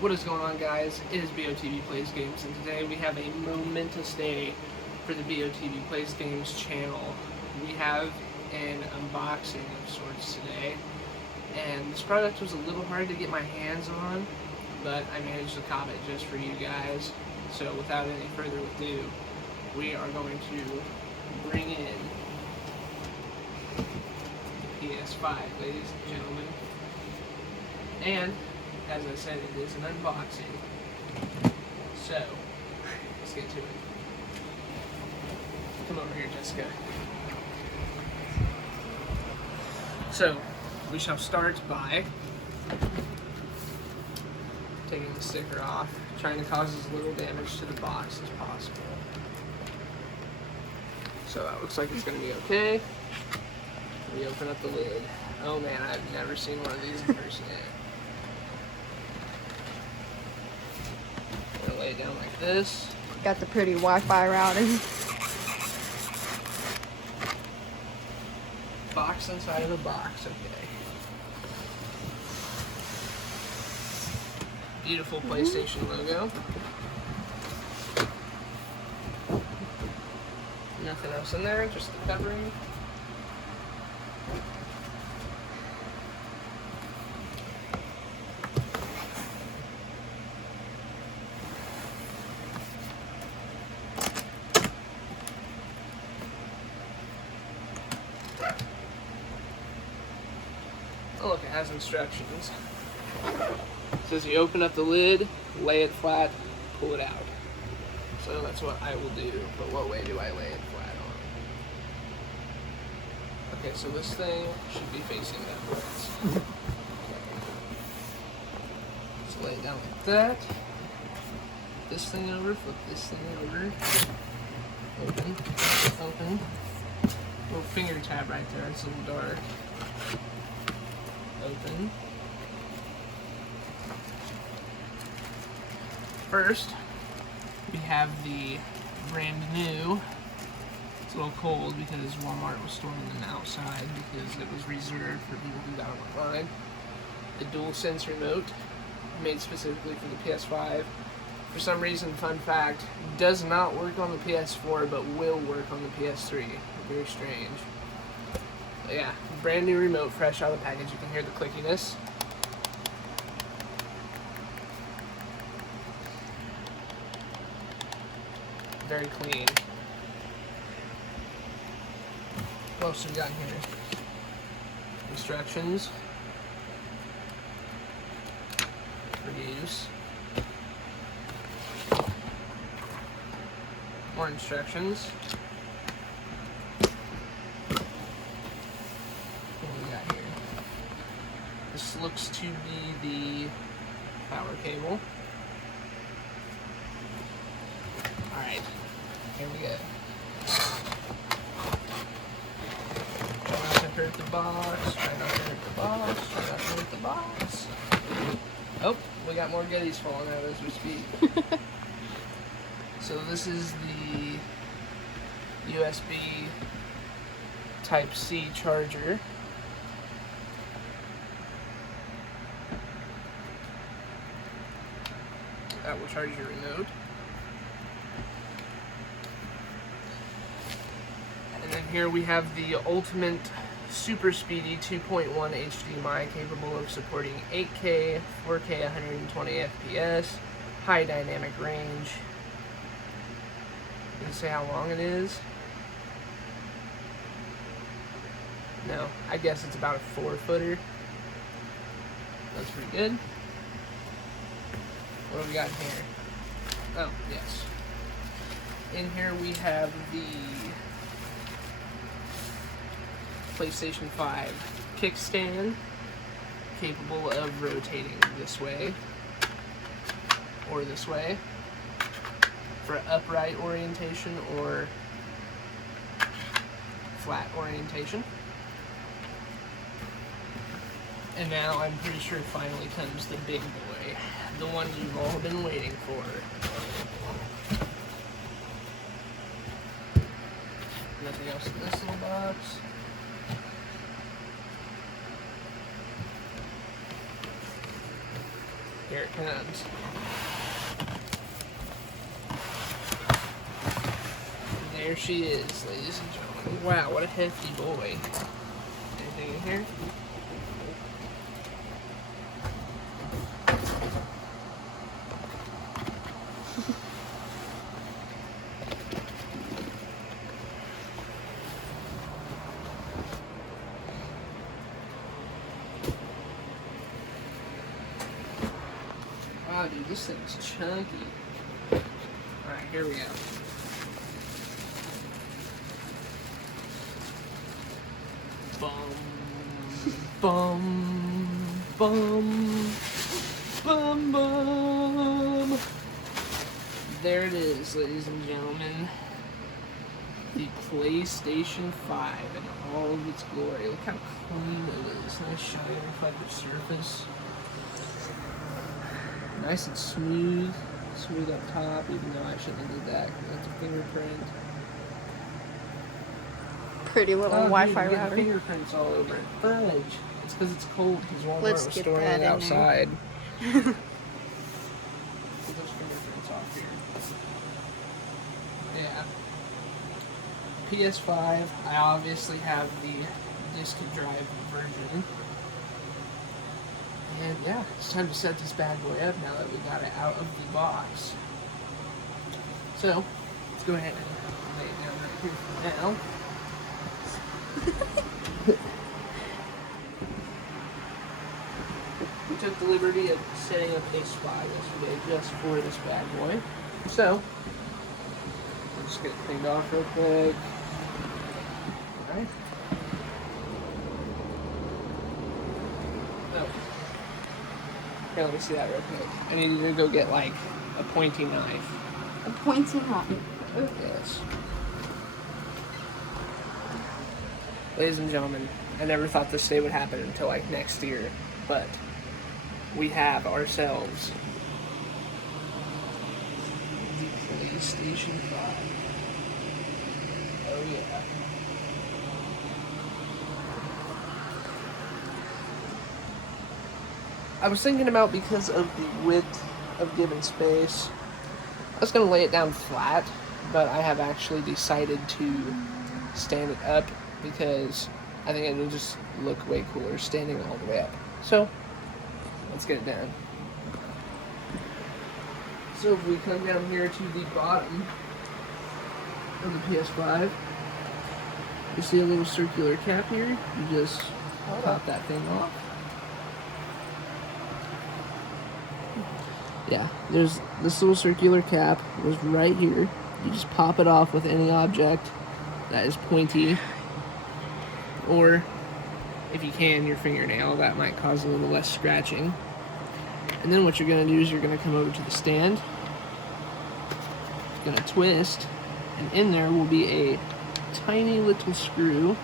What is going on, guys? It is BOTV Plays Games, and today we have a momentous day for the BOTV Plays Games channel. We have an unboxing of sorts today, and this product was a little hard to get my hands on, but I managed to cop it just for you guys. So without any further ado, we are going to bring in the PS5, ladies and gentlemen. And as I said, it is an unboxing. So, let's get to it. Come over here, Jessica. So, we shall start by taking the sticker off, trying to cause as little damage to the box as possible. So that looks like it's going to be okay. We open up the lid. Oh man, I've never seen one of these in person yet. Lay it down like this. Got the pretty Wi-Fi router. Box inside of the box, okay. Beautiful PlayStation logo. Nothing else in there, just the covering. Oh look, it has instructions. It says you open up the lid, lay it flat, pull it out. So that's what I will do, but what way do I lay it flat on? Okay, so this thing should be facing upwards. Okay. So lay it down like that. This thing over, flip this thing over. Open, open. Little finger tab right there, it's a little dark. Open. First, we have the brand new. It's a little cold because Walmart was storing them outside because it was reserved for people who got them online. The DualSense remote, made specifically for the PS5. For some reason, fun fact, does not work on the PS4 but will work on the PS3. Very strange. But yeah, brand new remote, fresh out of the package. You can hear the clickiness. Very clean. What else have we got here? Instructions for use. More instructions. This looks to be the power cable. Alright, here we go. Try not to hurt the box, try not to hurt the box, try not to hurt the box. Oh, we got more goodies falling out as we speak. So this is the USB Type-C charger. That will charge your remote. And then here we have the ultimate super speedy 2.1 HDMI capable of supporting 8K, 4K, 120 FPS, high dynamic range. Does it say how long it is? No, I guess it's about a 4-footer. That's pretty good. What do we got in here? Oh, yes. In here we have the PlayStation 5 kickstand, capable of rotating this way or this way for upright orientation or flat orientation. And now I'm pretty sure finally comes the big boy, the one you've all been waiting for. Nothing else in this little box. Here it comes. There she is, ladies and gentlemen. Wow, what a hefty boy. Anything in here? Wow, dude, this thing's chunky. Alright, here we go. Bum, bum, bum, bum. There it is, ladies and gentlemen. The PlayStation 5 in all of its glory. Look how clean it is. Nice shiny reflective surface. Nice and smooth. Smooth up top, even though I shouldn't have did that because that's a fingerprint. Pretty little Wi-Fi router. Fingerprints all over it. Fudge. It's because it's cold because Walmart Let's was get storing that it in outside. Get those fingerprints off here. Yeah. PS5. I obviously have the disk drive version. And yeah, it's time to set this bad boy up now that we got it out of the box. So, let's go ahead and lay it down right here for now. We took the liberty of setting up a spot yesterday just for this bad boy. So, let's just get it cleaned off real quick. Alright. Oh. Here, let me see that real quick. I need you to go get like a pointy knife. A pointy knife. Yes. Ladies and gentlemen, I never thought this day would happen until like next year, but we have ourselves the PlayStation 5. Oh yeah. I was thinking about because of the width of given space, I was going to lay it down flat, but I have actually decided to stand it up because I think it will just look way cooler standing all the way up. So, let's get it done. So if we come down here to the bottom of the PS5, you see a little circular cap here. You just pop that thing off. Yeah, there's this little circular cap was right here. You just pop it off with any object that is pointy, or if you can, your fingernail. That might cause a little less scratching. And then what you're going to do is you're going to come over to the stand, going to twist, and in there will be a tiny little screw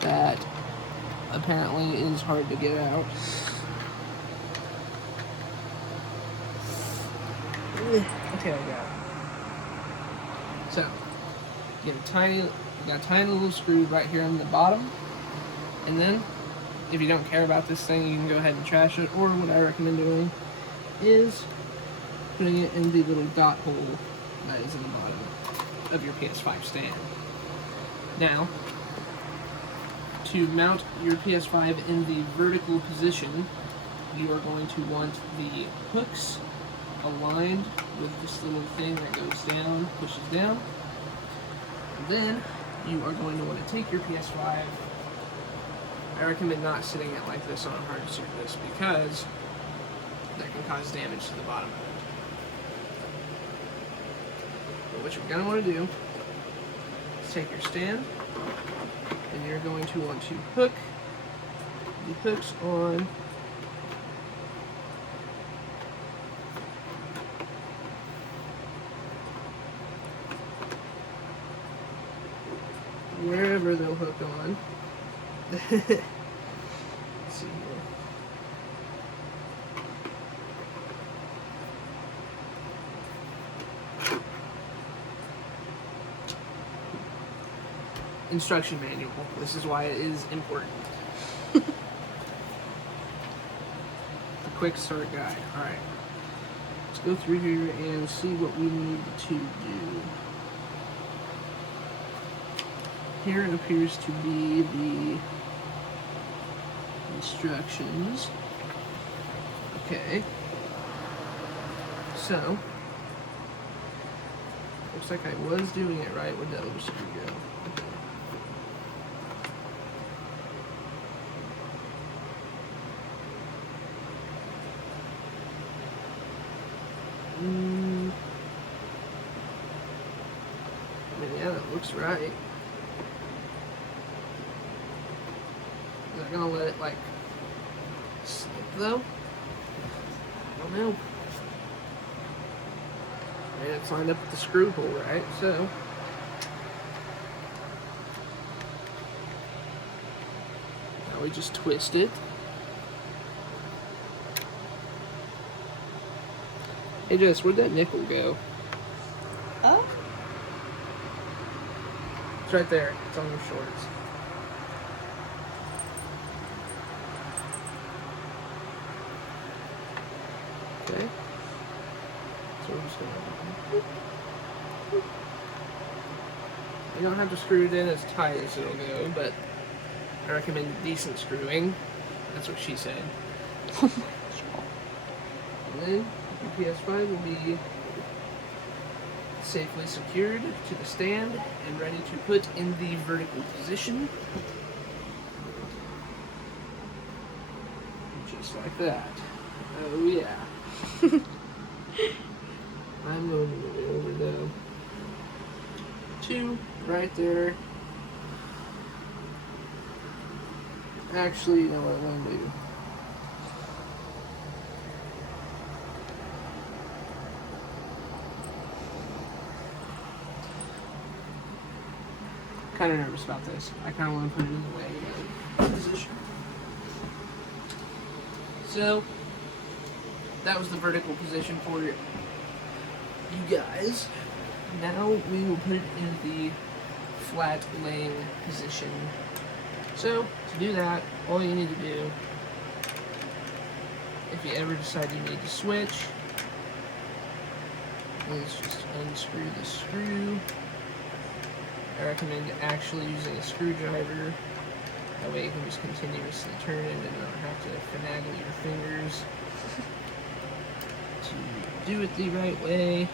that apparently is hard to get out. Okay, I got it. So, you got a tiny little screw right here on the bottom, and then if you don't care about this thing, you can go ahead and trash it, or what I recommend doing is putting it in the little dot hole that is in the bottom of your PS5 stand. Now, to mount your PS5 in the vertical position, you are going to want the hooks aligned with this little thing that goes down, pushes down. And then you are going to want to take your PS5. I recommend not sitting it like this on a hard surface because that can cause damage to the bottom of it. But what you're going to want to do is take your stand, and you're going to want to hook the hooks on wherever they'll hook on. Let's see here. Instruction manual. This is why it is important. quick start guide. Alright. Let's go through here and see what we need to do. Here it appears to be the instructions. Okay. So, looks like I was doing it right. Where'd that other screw go? I mean, yeah, that looks right. Is that gonna let it, like, slip, though? I don't know. I mean, it's lined up with the screw hole, right? So, now we just twist it. Hey Jess, where'd that nickel go? Oh? It's right there. It's on your shorts. Okay. So we're just gonna... You don't have to screw it in as tight as it'll go, but I recommend decent screwing. That's what she said. And then your PS5 will be safely secured to the stand and ready to put in the vertical position. Just like that. Oh yeah. I'm going to move it over though. 2 right there. Actually, you know what I'm going to do? Kind of nervous about this. I kind of want to put it in the way of the position. So, that was the vertical position for you guys. Now we will put it in the flat laying position. So, to do that, all you need to do, if you ever decide you need to switch, is just unscrew the screw. I recommend actually using a screwdriver. That way you can just continuously turn it and not have to finagle your fingers to do it the right way.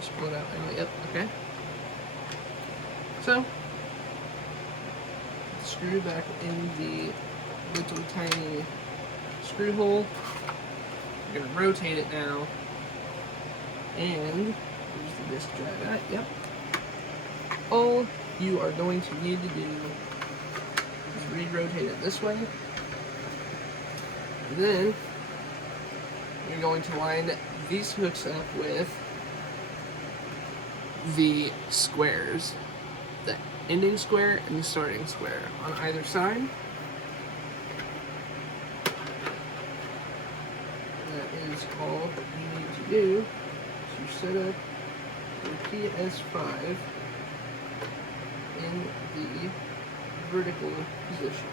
Just pull it out. Yep, okay. So, screw back in the little tiny screw hole. We're going to rotate it now. And here's the disc drive at. Yep. All you are going to need to do is re-rotate it this way. And then you're going to line these hooks up with the squares. The ending square and the starting square on either side. That is all you need to do to set up your PS5 in the vertical position.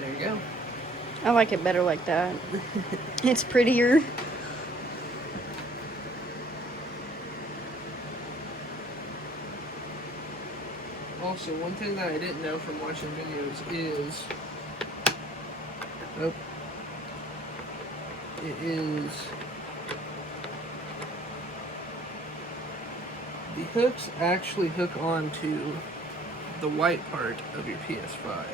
There you go. I like it better like that. It's prettier. Also, one thing that I didn't know from watching videos is, the hooks actually hook onto the white part of your PS5.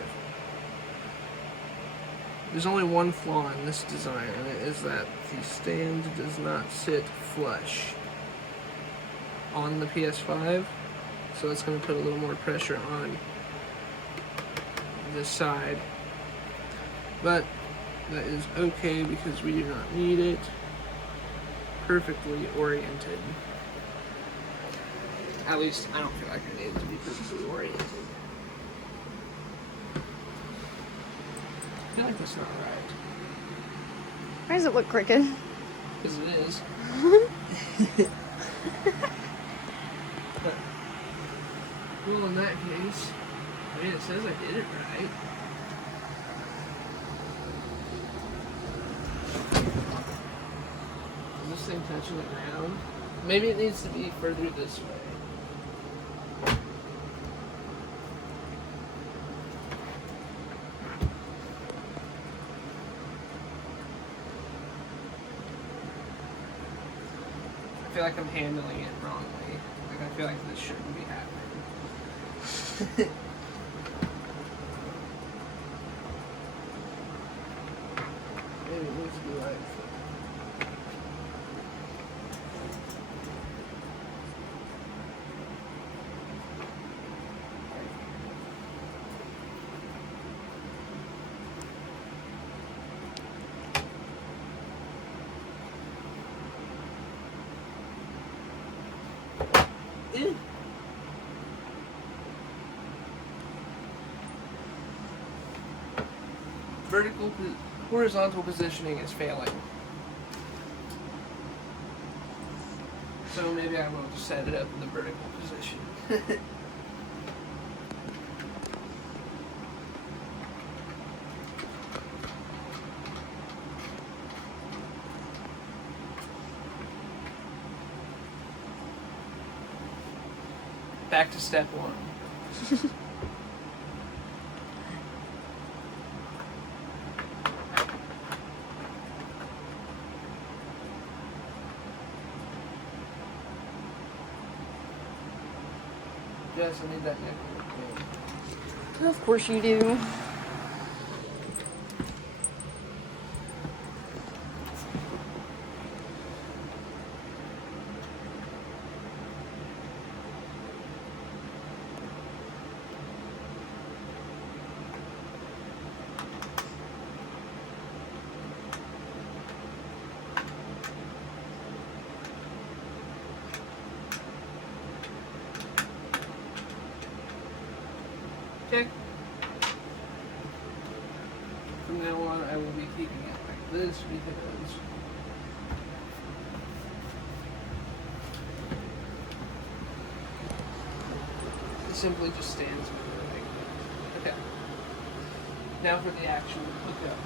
There's only one flaw in this design, and it is that the stand does not sit flush on the PS5, so it's going to put a little more pressure on this side. But that is okay because we do not need it perfectly oriented. At least I don't feel like I need it to be perfectly oriented. I feel like that's not right. Why does it look crooked? Because it is. Well, in that case, I mean, it says I did it right. Is this thing touching the ground? Maybe it needs to be further this way. I feel like I'm handling it wrongly. Like, I feel like this shouldn't be happening. Maybe it needs to be like... Ew. Horizontal positioning is failing. So maybe I will just set it up in the vertical position. Back to step one. Jess, I need that nickel. Of course you do. Okay. From now on, I will be keeping it like this because it simply just stands like that. Okay. Now for the actual hookup.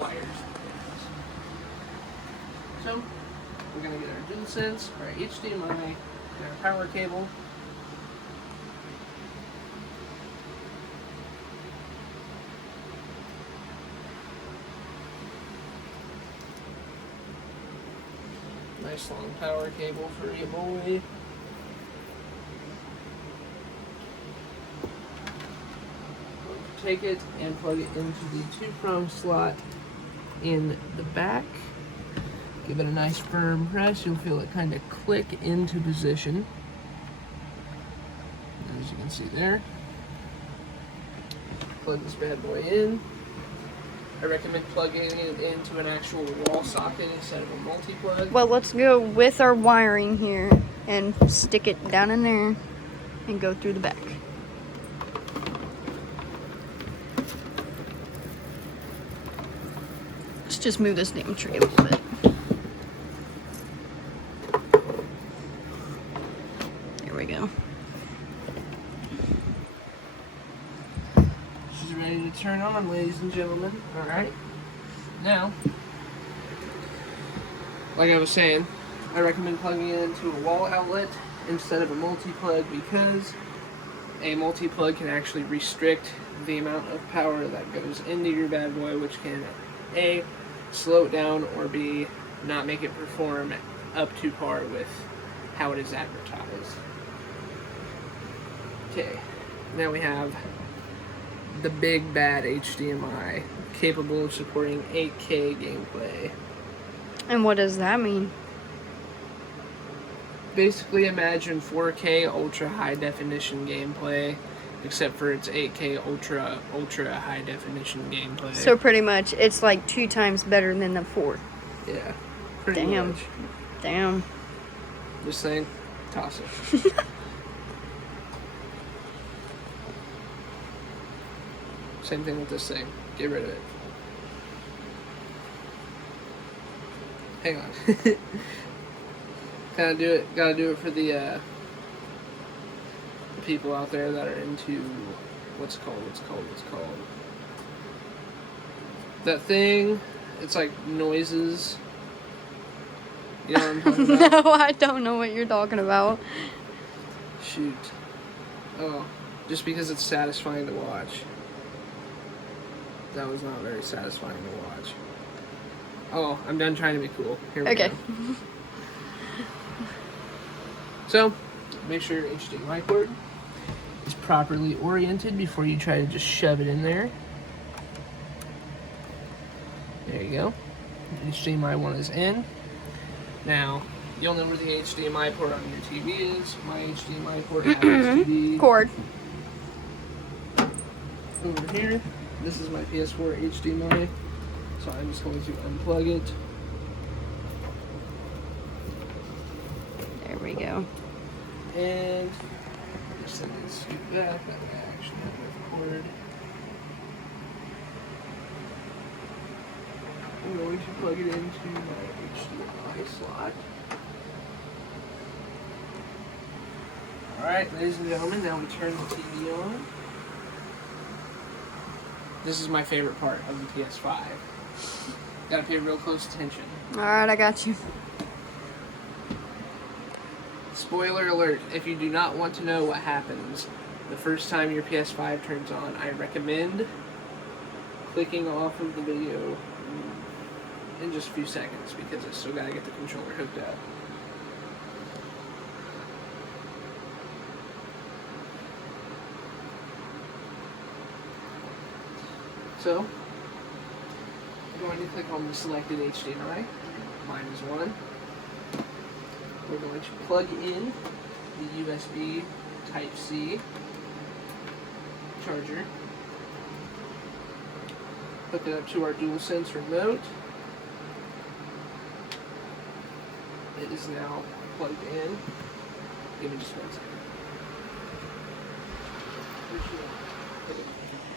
Wires. So, we're going to get our DualSense, our HDMI, and our power cable. Nice long power cable for you, boy. Take it and plug it into the 2-prong slot in the back. Give it a nice firm press. You'll feel it kind of click into position. As you can see there. Plug this bad boy in. I recommend plugging it into an actual wall socket instead of a multi-plug. Well, let's go with our wiring here and stick it down in there and go through the back. Let's just move this damn tree a little bit. There we go. This is ready to turn on, ladies and gentlemen. Alright. Now, like I was saying, I recommend plugging it into a wall outlet instead of a multi-plug because a multi-plug can actually restrict the amount of power that goes into your bad boy, which can A, slow it down, or B, not make it perform up to par with how it is advertised. Okay, now we have the big bad HDMI, capable of supporting 8K gameplay. And what does that mean? Basically imagine 4K ultra high definition gameplay, except for its 8K ultra high definition gameplay. So pretty much it's like 2 times better than the 4. Yeah, pretty much. Damn. Just saying, toss it. Same thing with this thing. Get rid of it. Hang on. Gotta do it for the people out there that are into what's it called. That thing, it's like noises. You know what I'm talking about? No, I don't know what you're talking about. Shoot. Oh, just because it's satisfying to watch. That was not very satisfying to watch. Oh, I'm done trying to be cool. Here we go. So, make sure your HDMI port is properly oriented before you try to just shove it in there. There you go. HDMI 1 is in. Now, you'll know where the HDMI port on your TV is. My HDMI port happens to be Cord. over here. This is my PS4 HDMI. So I'm just going to unplug it. There we go. And just let me scoot back. That way I actually have my cord. I'm going to plug it into my HDMI slot. Alright, ladies and gentlemen, now we turn the TV on. This is my favorite part of the PS5. Gotta pay real close attention. Alright, I got you. Spoiler alert, if you do not want to know what happens the first time your PS5 turns on, I recommend clicking off of the video in just a few seconds because I still gotta get the controller hooked up. So, I'm going to click on the selected HDMI. Mine is 1. We're going to plug in the USB Type-C charger. Hook it up to our DualSense remote. It is now plugged in. Give me just 1 second.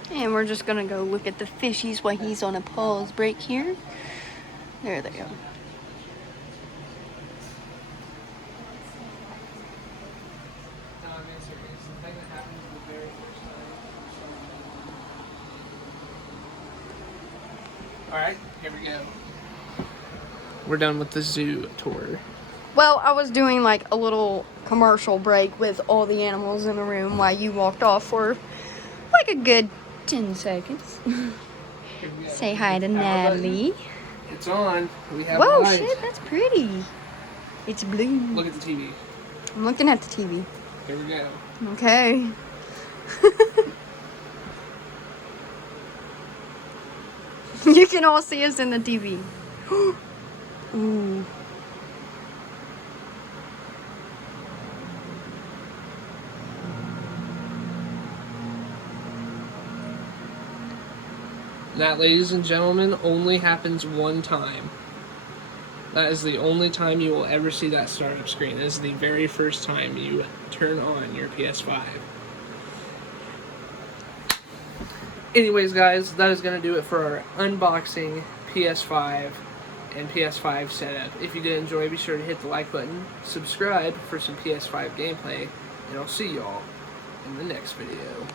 And we're just gonna go look at the fishies while he's on a pause break here. There they go. Alright, here we go. We're done with the zoo tour. Well, I was doing like a little commercial break with all the animals in the room while you walked off for like a good 10 seconds. Say hi to Natalie. It's on. We have Whoa, lights. shit, that's pretty. It's blue. Look at the TV. I'm looking at the TV. Here we go. Okay. You can all see us in the TV. Ooh. That, ladies and gentlemen, only happens one time. That is the only time you will ever see that startup screen. It is the very first time you turn on your PS5. Anyways, guys, that is going to do it for our unboxing PS5 and PS5 setup. If you did enjoy, be sure to hit the like button, subscribe for some PS5 gameplay, and I'll see y'all in the next video.